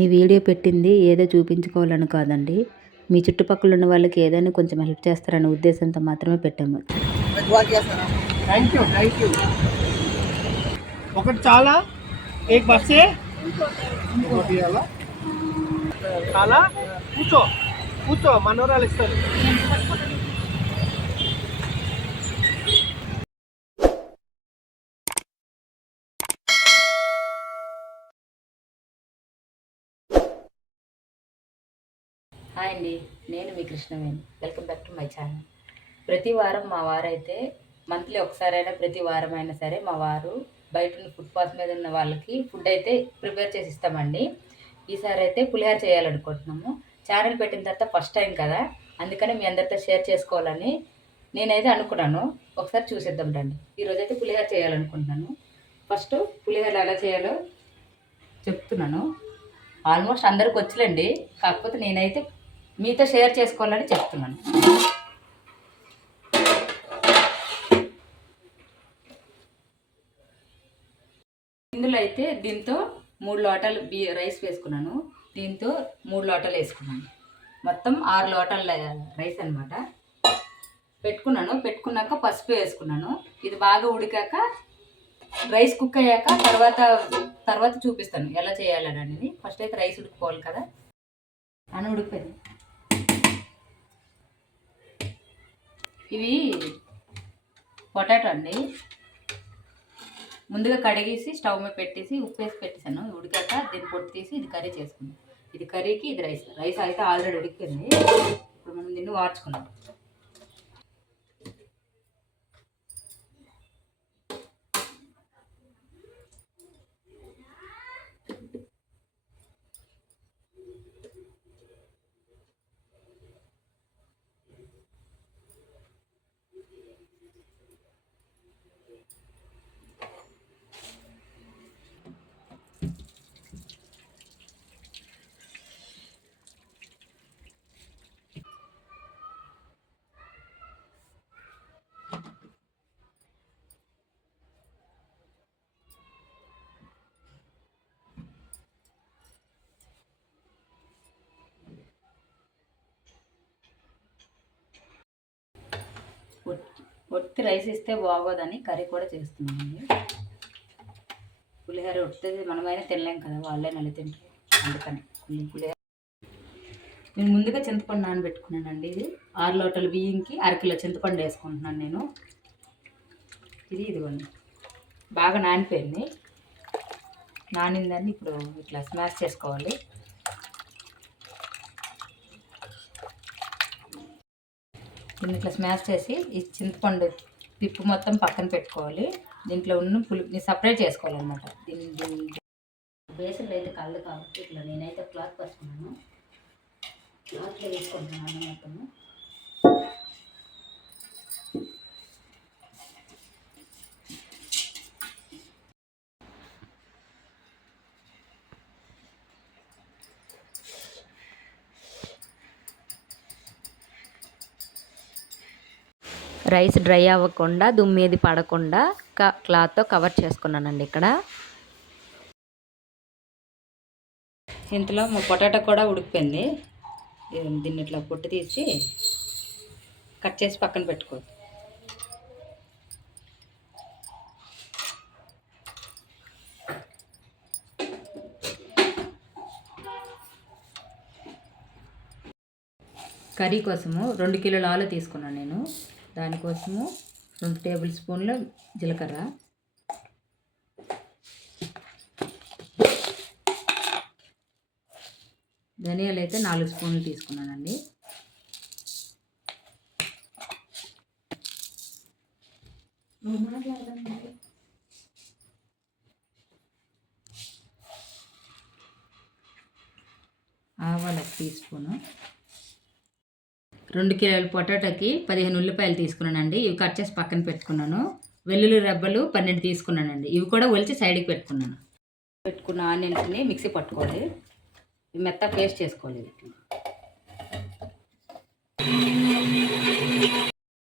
మీ video పెట్టింది ఏదో చూపించుకోవాలని కాదండి, మీ చుట్టుపక్కల ఉన్న వాళ్ళకి ఏదైనా కొంచెం హెల్ప్ చేస్తారనే ఉద్దేశంతో మాత్రమే పెట్టాము. థ్యాంక్ యూ ఒకటి చాలా ఏక్ బస్సే ఇంకోటి చాలా కూర్చో కూర్చో మనోరాలు ఇస్తారు. హాయ్ అండి, నేను మీ Krishnaveni. Welcome back to my channel. ప్రతి వారం మా వారైతే మంత్లీ ఒకసారైనా ప్రతి వారం అయినా సరే మా వారు బయట ఉన్న ఫుట్పాత్ మీద ఉన్న వాళ్ళకి ఫుడ్ అయితే ప్రిపేర్ చేసి ఇస్తామండి. ఈసారి అయితే పులిహోర చేయాలనుకుంటున్నాము. ఛానల్ పెట్టిన తర్వాత ఫస్ట్ టైం కదా, అందుకని మీ అందరితో షేర్ చేసుకోవాలని నేనైతే అనుకున్నాను. ఒకసారి చూసేద్దాం రండి. ఈరోజు అయితే పులిహోర చేయాలనుకుంటున్నాను. ఫస్ట్ పులిహోర ఎలా చేయాలో చెప్తున్నాను. ఆల్మోస్ట్ అందరికి వచ్చులేండి, కాకపోతే నేనైతే మీతో షేర్ చేసుకోవాలని చెప్తున్నాను. ఇందులో అయితే దీంతో 3 లోటాలు రైస్ వేసుకున్నాను. దీంతో 3 లోటాలు వేసుకున్నాను. మొత్తం 6 లోటాల రైస్ అనమాట పెట్టుకున్నాను. పెట్టుకున్నాక పసుపు వేసుకున్నాను. ఇది బాగా ఉడికాక రైస్ కుక్ అయ్యాక తర్వాత చూపిస్తాను ఎలా చేయాలని అనేది. ఫస్ట్ అయితే రైస్ ఉడికిపోవాలి కదా అని ఉడికిపోయింది. ఇవి పొటాటో అండి. ముందుగా కడిగేసి స్టవ్ మీద పెట్టేసి ఉప్పు వేసి పెట్టేసాను. ఉడికాక దీన్ని పొట్టు తీసి ఇది కర్రీ చేసుకున్నాం. ఇది కర్రీకి ఇది రైస్ అయితే ఆల్రెడీ ఉడికింది. ఇప్పుడు మనం దీన్ని వార్చుకున్నాం. ఒట్టి రైస్ ఇస్తే బాగోదని కర్రీ కూడా చేస్తున్నామండి. పులిహోర ఉడితే మనమైనా తినలేం కదా, వాళ్ళే నల్లి తింటారు. అందుకని పులిహోర నేను ముందుగా చింతపండు నానబెట్టుకున్నానండి. ఇది 6 లోటాల బియ్యంకి 1/2 కిలో చింతపండు వేసుకుంటున్నాను నేను. ఇదిగోండి బాగా నానిపోయింది. నానిందాన్ని ఇప్పుడు ఇట్లా స్మాష్ చేసుకోవాలి. దీన్ని ఇట్లా స్మాష్ చేసి ఈ చింతపండు పిప్పు మొత్తం పక్కన పెట్టుకోవాలి. దీంట్లో ఉన్న పులుపుని సపరేట్ చేసుకోవాలన్నమాట. దీన్ని బేసన్లో అయితే కలదు కాబట్టి ఇట్లా నేనైతే క్లాత్ పసుకున్నాను. క్లాత్లో వేసుకుంటున్నాను మొత్తము. రైస్ డ్రై అవ్వకుండా దుమ్మేది పడకుండా క్లాత్తో కవర్ చేసుకున్నానండి. ఇక్కడ ఇంతలో మా పొటాటో కూడా ఉడికిపోయింది. దీన్ని ఇట్లా పొట్టు తీసి కట్ చేసి పక్కన పెట్టుకోవాలి. కర్రీ కోసము 2 కిలోల ఆలు తీసుకున్నాను నేను. దానికోసము 2 టేబుల్ స్పూన్ల జీలకర్ర, ధనియాలు అయితే 4 స్పూన్లు తీసుకున్నానండి. ఆవాలు 1 టీ స్పూను. 2 కిలోల పొటాటోకి 15 ఉల్లిపాయలు తీసుకున్నానండి. ఇవి కట్ చేసి పక్కన పెట్టుకున్నాను. వెల్లుల్లి రెబ్బలు 12 తీసుకున్నానండి. ఇవి కూడా ఒలిచి సైడ్కి పెట్టుకున్నాను. పెట్టుకున్న ఆనియన్స్ని మిక్సీ పట్టుకోవాలి. మెత్తగా పేస్ట్ చేసుకోవాలి.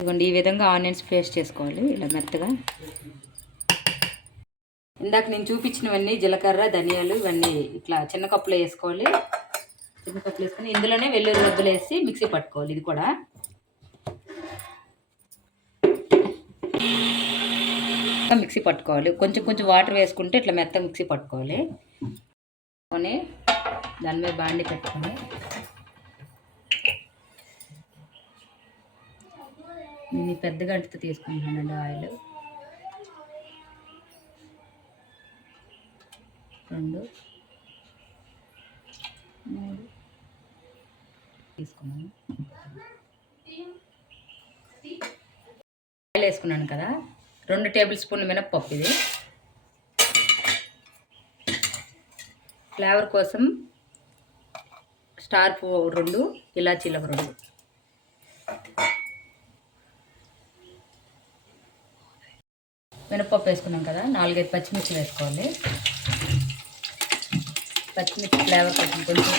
ఇదిగోండి ఈ విధంగా ఆనియన్స్ పేస్ట్ చేసుకోవాలి ఇలా మెత్తగా. ఇందాక నేను చూపించినవన్నీ జీలకర్ర ధనియాలు ఇవన్నీ ఇట్లా చిన్న కప్పులో వేసుకోవాలి. చిన్న కప్పులు వేసుకొని ఇందులోనే వెల్లుల్లి రబ్బలు వేసి మిక్సీ పట్టుకోవాలి. ఇది కూడా మిక్సీ పట్టుకోవాలి. కొంచెం కొంచెం వాటర్ వేసుకుంటే ఇట్లా మెత్తగా మిక్సీ పట్టుకోవాలి. దాని మీద బాండి పెట్టుకొని నేను పెద్ద గంటతో తీసుకుంటున్నానండి ఆయిల్. 2 3 తీసుకున్నాను. ఆయిల్ వేసుకున్నాను కదా, 2 టేబుల్ స్పూన్ల మినప్పప్పు. ఇది ఫ్లేవర్ కోసం స్టార్ పువ్వు 2, ఇలాచీలు 2. మినప్పప్పు వేసుకున్నాం కదా, 4-5 పచ్చిమిర్చి వేసుకోవాలి. పచ్చిమిర్చి ఫ్లేవర్ కోసం కొంచెం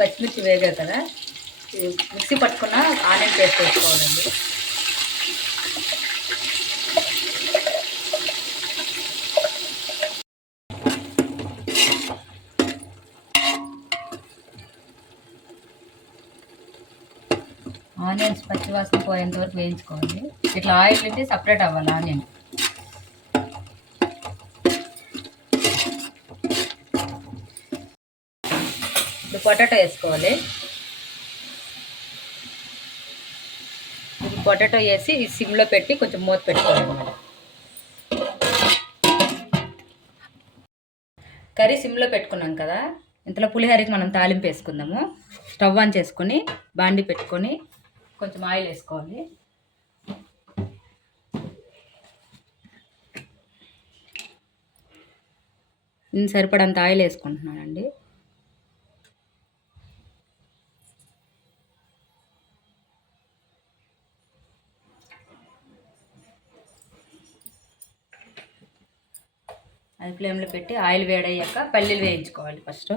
పచ్చిమిర్చి వేగారు కదా, మిక్సీ పట్టుకున్న ఆనియన్ పేస్ట్ వేసుకోవాలండి. ఆనియన్స్ పచ్చివాసన పోయేంత వరకు వేయించుకోవాలి. ఇట్లా ఆయిల్ పెట్టి సపరేట్ అవ్వాలి ఆనియన్. ఇప్పుడు పొటాటో వేసుకోవాలి. ఇప్పుడు పొటాటో వేసి సిమ్లో పెట్టి కొంచెం మూత పెట్టుకోవాలి. కర్రీ సిమ్లో పెట్టుకున్నాం కదా, ఇంతలో పులిహోరకి మనం తాలింపు వేసుకుందాము. స్టవ్ ఆన్ చేసుకొని బాండి పెట్టుకొని కొంచెం ఆయిల్ వేసుకోవాలి. నేను సరిపడంత ఆయిల్ వేసుకుంటున్నానండి. అది ఫ్లేమ్లో పెట్టి ఆయిల్ వేడయ్యాక పల్లీలు వేయించుకోవాలి. ఫస్ట్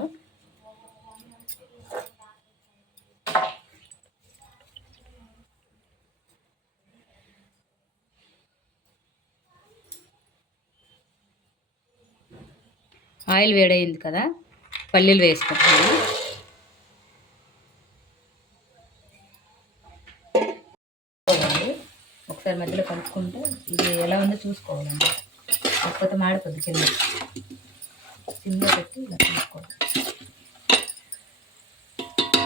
ఆయిల్ వేడయింది కదా, పల్లీలు వేసుకుంటాను. ఒకసారి మధ్యలో కలుపుకుంటే ఇది ఎలా ఉందో చూసుకోవాలండి, లేకపోతే మాడిపోద్ది. కింద సిమ్లో పెట్టి ఇలా చూసుకోవాలి.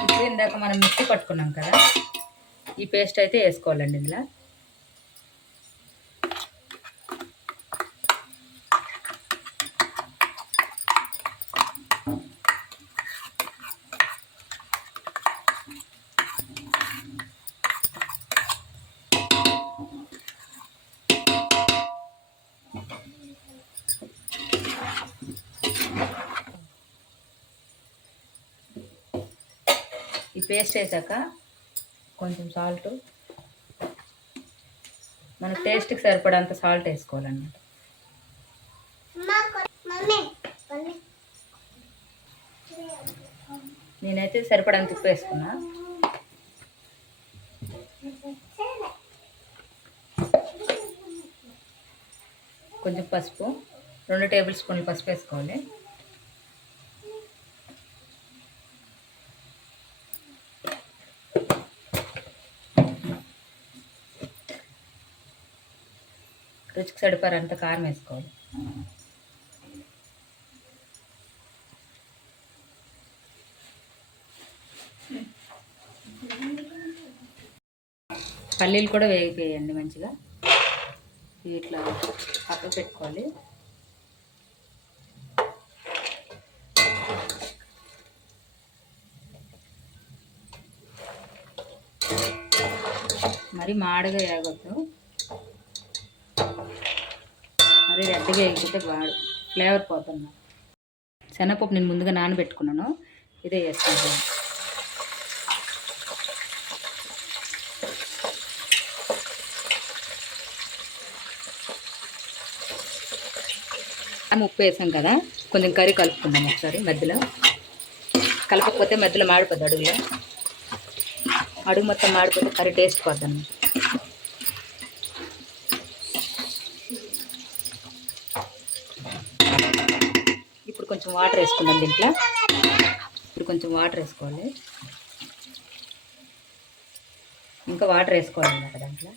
ఇప్పుడు ఇందాక మనం మిక్సీ పట్టుకున్నాం కదా, ఈ పేస్ట్ అయితే వేసుకోవాలండి ఇందులో. ఈ పేస్ట్ వేసాక కొంచెం సాల్ట్, మన టేస్ట్కి సరిపడంత సాల్ట్ వేసుకోవాలన్నమాట. నేనైతే సరిపడంత ఉప్పు వేసుకున్నా. కొంచెం పసుపు, 2 టేబుల్ స్పూన్లు పసుపు వేసుకోవాలి. రుచికి సరిపడంత కారం వేసుకోవాలి. పల్లీలు కూడా వేగిపోయాయండి మంచిగా. ఇట్లా పక్కకు పెట్టుకోవాలి. మరి మాడగా వేగొద్దు, మరి రెడ్డిగా వేగితే వాడు ఫ్లేవర్ పోతున్నా. శనగపప్పు నేను ముందుగా నానబెట్టుకున్నాను, ఇదే వేసుకుంటాను. ఉప్పు వేసాం కదా, కొంచెం కర్రీ కలుపుకుందాం ఒకసారి. మధ్యలో కలపకపోతే మధ్యలో మాడిపోద్ది అడుగులో. అడుగు మొత్తం మాడిపోతే కర్రీ టేస్ట్ పోతుంది. ఇప్పుడు కొంచెం వాటర్ వేసుకుందాం దీంట్లో. ఇప్పుడు కొంచెం వాటర్ వేసుకోవాలి. ఇంకా వాటర్ వేసుకోవాలి అన్నమాట దాంట్లో.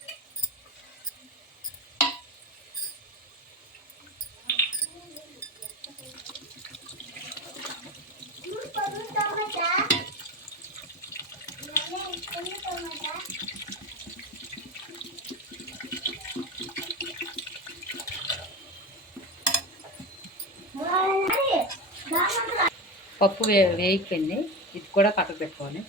పప్పు వేగిపోయింది. ఇది కూడా పక్కకు పెట్టుకోవాలి.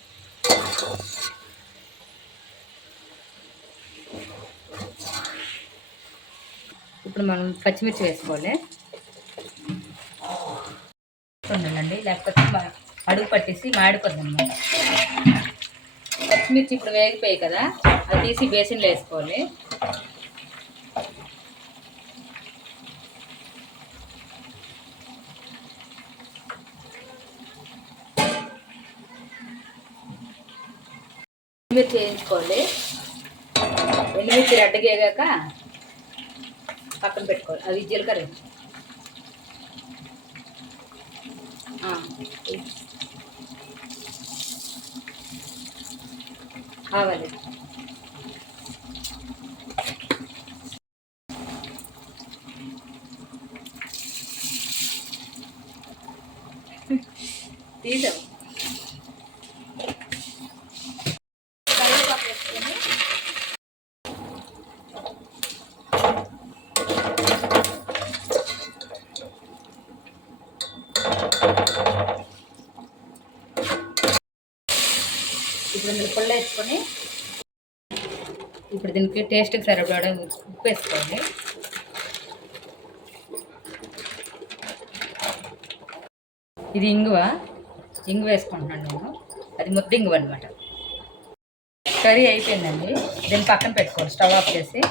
ఇప్పుడు మనం పచ్చిమిర్చి వేసుకోవాలి. ఉండాలండి, లేకపోతే అడుగు పట్టేసి మాడిపోద్ది అన్నమాట. పచ్చిమిర్చి ఇప్పుడు వేగిపోయాయి కదా, అది తీసి బేసిన్లో వేసుకోవాలి. ఎండుమిర్చి వేయించుకోవాలి. ఎండుమిర్చి రెడ్డగేగాక పక్కన పెట్టుకోవాలి. అది జీలకర్ర కావాలి. తీసాం. ఇప్పుడు ఇందులో పుల్ల వేసుకొని ఇప్పుడు దీనికి టేస్ట్కి సరిపడా ఉప్పు వేసుకోండి. ఇది ఇంగువ వేసుకుంటున్నాను నేను. అది ముద్ద ఇంగువ అనమాట. కర్రీ అయిపోయిందండి. దీన్ని పక్కన పెట్టుకోండి. స్టవ్ ఆఫ్ చేసి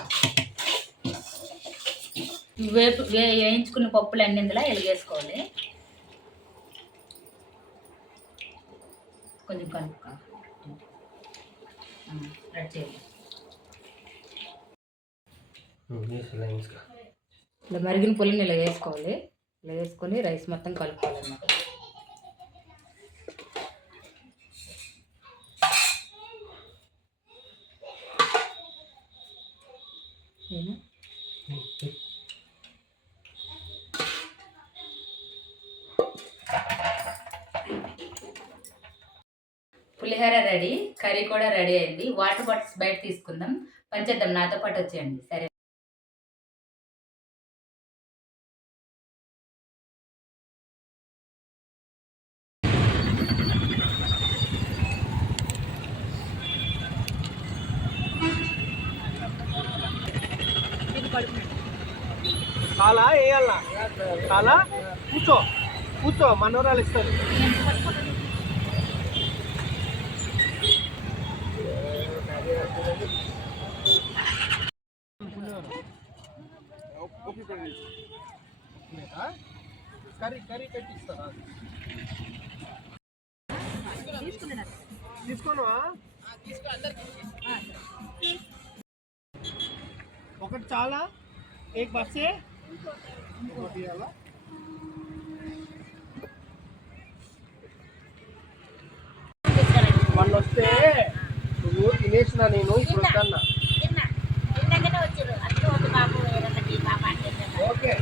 వేయించుకున్న పప్పులు అన్ని ఇందులో ఎలిగేసుకోవాలి. కొంచెం కలుపుకోవాలి. రెడీ చేయాలి. ఇలా మరిగిన పుల్లని ఇలా వేసుకోవాలి. ఇలా వేసుకొని రైస్ మొత్తం కలుపుకోవాలి అన్నమాట. పులిహోర రెడీ, కర్రీ కూడా రెడీ అయింది. వాటర్ బాటిల్స్ బయట తీసుకుందాం, పంచేద్దాం. నాతో పాటు వచ్చేయండి. సరే. చాలా వేయాలా? చాలా కూర్చో మనోరాలు ఇస్తారు. కర్రీ పెట్టిస్తారా? తీసుకోను. ఒకటి చాలా ఏక్ బస్సే వాళ్ళు వస్తే నువ్వు తినేసిన నేను ఇప్పుడు వద్దన్నా. ఓకే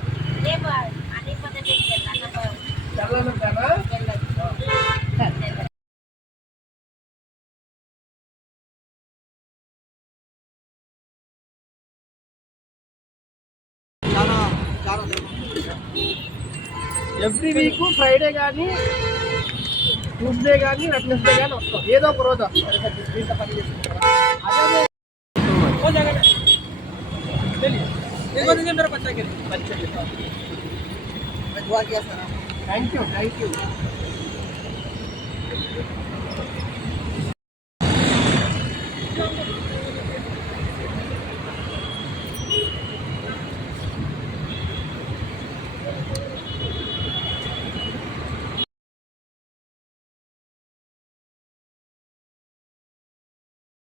ఎవ్రీ వీక్ ఫ్రైడే కానీ ట్యూస్డే కానీ వెడ్నెస్డే కానీ వస్తాం. ఏదో ఒక రోజు థ్యాంక్ యూ.